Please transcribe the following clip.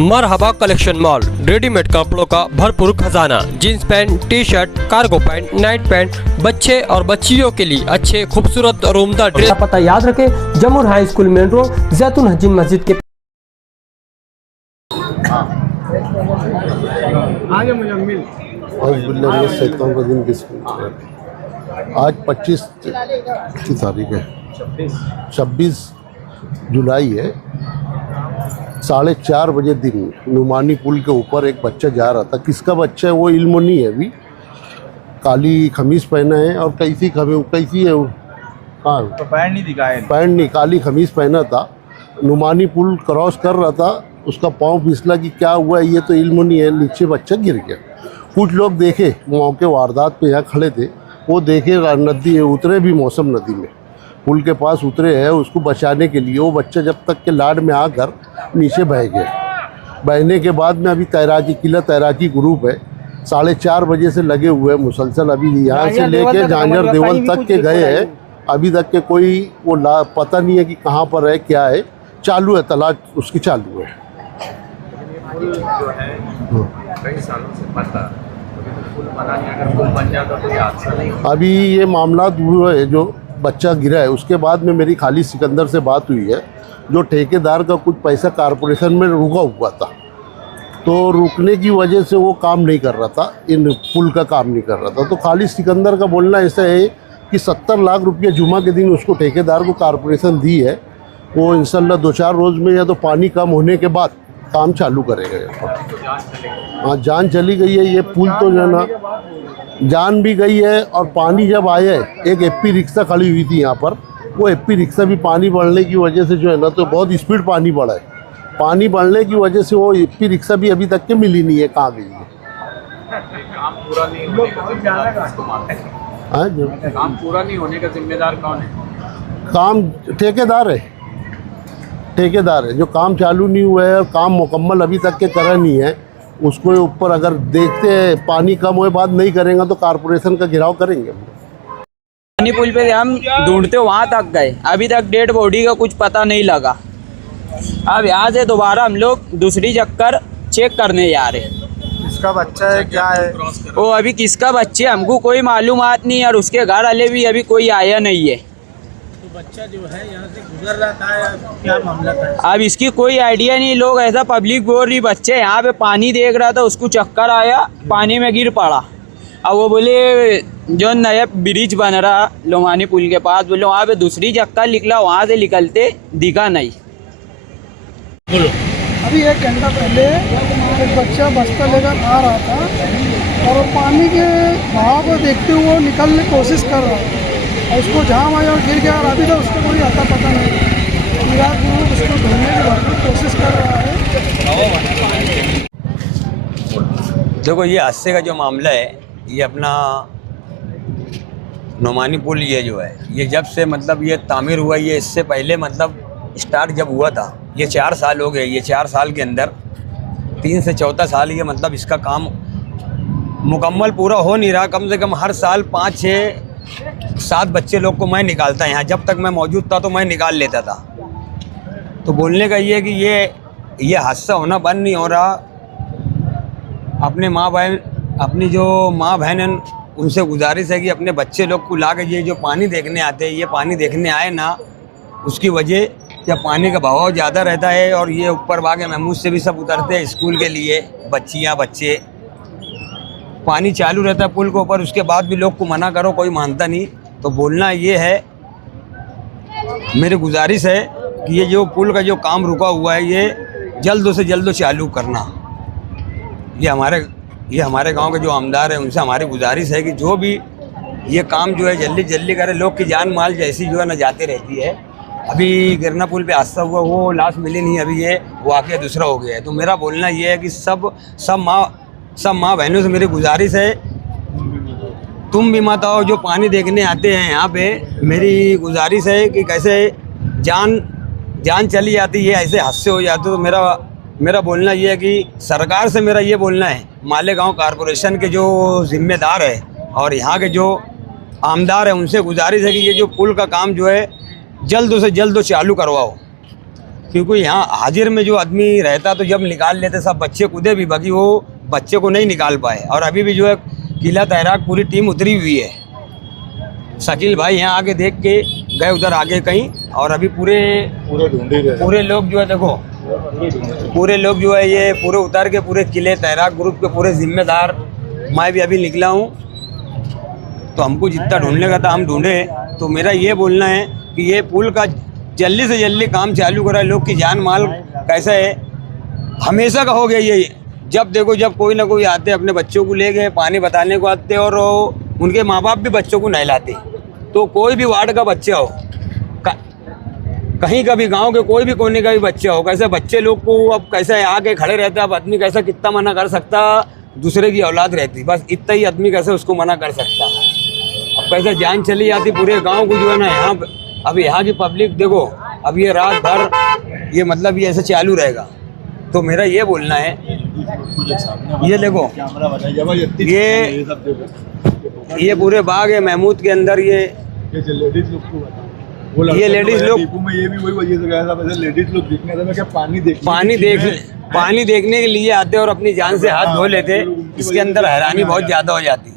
मरहबा collection mall, readymade कपड़ों का भरपूर खजाना। Jeans pant, T shirt, cargo pant, night pant, बच्चे और बच्चियों के लिए अच्छे खूबसूरत और उम्दा ड्रेस। पता याद रखें, जमूर हाई स्कूल मेन रोड, जैतून हजीन मस्जिद के आगे मुजम्मिल। आज 25 की तारीख है, 26 जुलाई है। 4:30 बजे दिन नुमानी पुल के ऊपर एक बच्चा जा रहा था। किसका बच्चा है वो इल्म नहीं है अभी। काली खमीस पहना है और कैसी है वो, हाँ तो पैंट नहीं दिखाए, पैंट नहीं, काली खमीस पहना था। नुमानी पुल क्रॉस कर रहा था, उसका पाँव फिसला कि क्या हुआ ये तो इल्म नहीं है, नीचे बच्चा गिर गया। कुछ लोग देखे, मौके वारदात पे यहाँ खड़े थे, वो देखे नदी उतरे भी, मौसम नदी में पुल के पास उतरे हैं उसको बचाने के लिए। वो बच्चा जब तक के लाड में आकर नीचे बह गया। बहने के बाद में अभी तैराकी, किला तैराकी ग्रुप है, 4:30 बजे से लगे हुए हैं मुसलसल। अभी यहाँ से लेके झांझर देवल तक के गए हैं, अभी तक के कोई वो पता नहीं है कि कहाँ पर है, क्या है। चालू है तलाश, उसकी चालू है। जो है कई सालों से बंद था, तो पुल बना नहीं, अगर पुल बन जाता तो ये हादसा नहीं होता। अभी ये मामला हुआ है, जो बच्चा गिरा है उसके बाद में मेरी खाली सिकंदर से बात हुई है। जो ठेकेदार का कुछ पैसा कारपोरेशन में रुका हुआ था, तो रुकने की वजह से वो काम नहीं कर रहा था, इन पुल का काम नहीं कर रहा था। तो खाली सिकंदर का बोलना ऐसा है कि 70 लाख रुपये जुमा के दिन उसको ठेकेदार को कारपोरेशन दी है। वो इंशाल्लाह 2-4 रोज़ में या तो पानी कम होने के बाद काम चालू करेगा। हाँ, जान चली गई है। ये पुल तो जो है ना, जान भी गई है। और पानी जब आया है, एक एपी रिक्शा खड़ी हुई थी यहाँ पर, वो एपी रिक्शा भी पानी बढ़ने की वजह से जो है ना, तो बहुत स्पीड पानी बढ़ा है। पानी बढ़ने की वजह से वो एपी रिक्शा भी अभी तक के मिली नहीं है, कहाँ गई है। काम पूरा नहीं होने का जिम्मेदार किसको मानते हैं? हाँ, जो काम पूरा नहीं होने का जिम्मेदार कौन है? काम ठेकेदार है, ठेकेदार है। जो काम चालू नहीं हुआ है और काम मुकम्मल अभी तक के करा नहीं है, उसको ऊपर अगर देखते हैं पानी कम हुए बाद नहीं करेंगे तो कारपोरेशन का घेराव करेंगे। पानी पुल पे हम ढूंढते वहाँ तक गए, अभी तक डेड बॉडी का कुछ पता नहीं लगा। अब यहाँ से दोबारा हम लोग दूसरी चक्कर चेक करने जा रहे हैं। इसका बच्चा है, क्या है वो अभी किसका बच्चे हमको कोई मालूमात नहीं, और उसके घर वाले भी अभी कोई आया नहीं है। बच्चा जो है यहाँ से गुजर रहा था या क्या मामला था? अब इसकी कोई आइडिया नहीं। लोग ऐसा पब्लिक बोल रही, बच्चे यहाँ पे पानी देख रहा था, उसको चक्कर आया, पानी में गिर पड़ा। अब वो बोले जो नया ब्रिज बन रहा लोमानी पुल के पास, बोले वहाँ पे दूसरी चक्कर निकला, वहाँ से निकलते दिखा नहीं। अभी 1 घंटा पहले एक बच्चा बस्ता लेकर आ रहा था और पानी के बहाव को देखते हुए वो निकलने की कोशिश कर रहा था, और उसको झाम आया और गिर गया। और अभी तो उसको कोई आता पता नहीं। पूरा ग्रुप उसको ढूंढने की भरपूर कोशिश कर रहा है। देखो, ये हादसे का जो मामला है, ये अपना नुमानी पुल, ये जो है, ये जब से मतलब ये तामीर हुआ, ये इससे पहले मतलब स्टार्ट जब हुआ था, ये 4 साल हो गए। ये 4 साल के अंदर 3 से 14 साल ये मतलब इसका काम मुकम्मल पूरा हो नहीं रहा। कम से कम हर साल 5, 6, 7 बच्चे लोग को मैं निकालता यहाँ। जब तक मैं मौजूद था तो मैं निकाल लेता था। तो बोलने का ये है कि ये हादसा होना बंद नहीं हो रहा। अपने माँ बहन, अपनी जो माँ बहन, उनसे गुजारिश है कि अपने बच्चे लोग को ला के ये जो पानी देखने आते हैं, ये पानी देखने आए ना, उसकी वजह जब पानी का बहाव ज़्यादा रहता है और ये ऊपर बागे महमूद से भी सब उतरते हैं स्कूल के लिए, बच्चियाँ बच्चे, पानी चालू रहता है पुल के ऊपर, उसके बाद भी लोग को मना करो कोई मानता नहीं। तो बोलना ये है, मेरी गुजारिश है कि ये जो पुल का जो काम रुका हुआ है, ये जल्द से जल्द चालू करना। ये हमारे गांव के जो आमदार हैं, उनसे हमारी गुजारिश है कि जो भी ये काम जो है जल्दी जल्दी करे। लोग की जान माल जैसी जो है न जाती रहती है। अभी गिरना पुल पे हादसा हुआ, वो लाश मिली नहीं, अभी ये वाक़या दूसरा हो गया है। तो मेरा बोलना ये है कि सब माँ बहनों से मेरी गुजारिश है, तुम भी मत आओ जो पानी देखने आते हैं यहाँ पे। मेरी गुजारिश है कि कैसे जान चली जाती है, ऐसे हादसे हो जाते। तो मेरा बोलना ये है कि सरकार से मेरा ये बोलना है, मालेगांव कारपोरेशन के जो जिम्मेदार है और यहाँ के जो आमदार हैं, उनसे गुजारिश है कि ये जो पुल का काम जो है जल्द से जल्द चालू करवाओ। क्योंकि यहाँ हाजिर में जो आदमी रहता तो जब निकाल लेते सब बच्चे कूदे भी, बाकी वो बच्चे को नहीं निकाल पाए। और अभी भी जो है किला तैराक पूरी टीम उतरी हुई है। शकील भाई यहाँ आके देख के गए उधर आगे कहीं, और अभी पूरे लोग जो है देखो, पूरे लोग जो है ये पूरे उतर के पूरे किले तैराक ग्रुप के पूरे जिम्मेदार, मैं भी अभी निकला हूँ तो हमको जितना ढूंढने का था हम ढूंढे। तो मेरा ये बोलना है कि ये पुल का जल्दी से जल्दी काम चालू करा। लोग की जान माल कैसा है, हमेशा का हो गया ये। जब देखो जब कोई ना कोई आते अपने बच्चों को ले गए, पानी बताने को आते, और उनके माँ बाप भी बच्चों को नहलाते। तो कोई भी वार्ड का बच्चा हो, कहीं का भी गांव के कोई भी कोने का भी बच्चा हो, कैसे बच्चे लोग को अब कैसे आके खड़े रहते, अब आदमी कैसा कितना मना कर सकता, दूसरे की औलाद रहती, बस इतना ही आदमी कैसे उसको मना कर सकता। अब कैसे जान चली जाती पूरे गांव को जो है ना। यहाँ अब यहाँ की पब्लिक देखो, अब ये रात भर ये मतलब ये ऐसे चालू रहेगा। तो मेरा ये बोलना है, ये देखो ये पूरे बाग है महमूद के अंदर, ये लेडीज लोग ये भी वही वजह से गया था, वैसे लेडीज लोग दिखने थे, मैं क्या पानी देखने के लिए आते और अपनी जान से हाथ धो लेते। इसके अंदर हैरानी बहुत ज़्यादा हो जाती।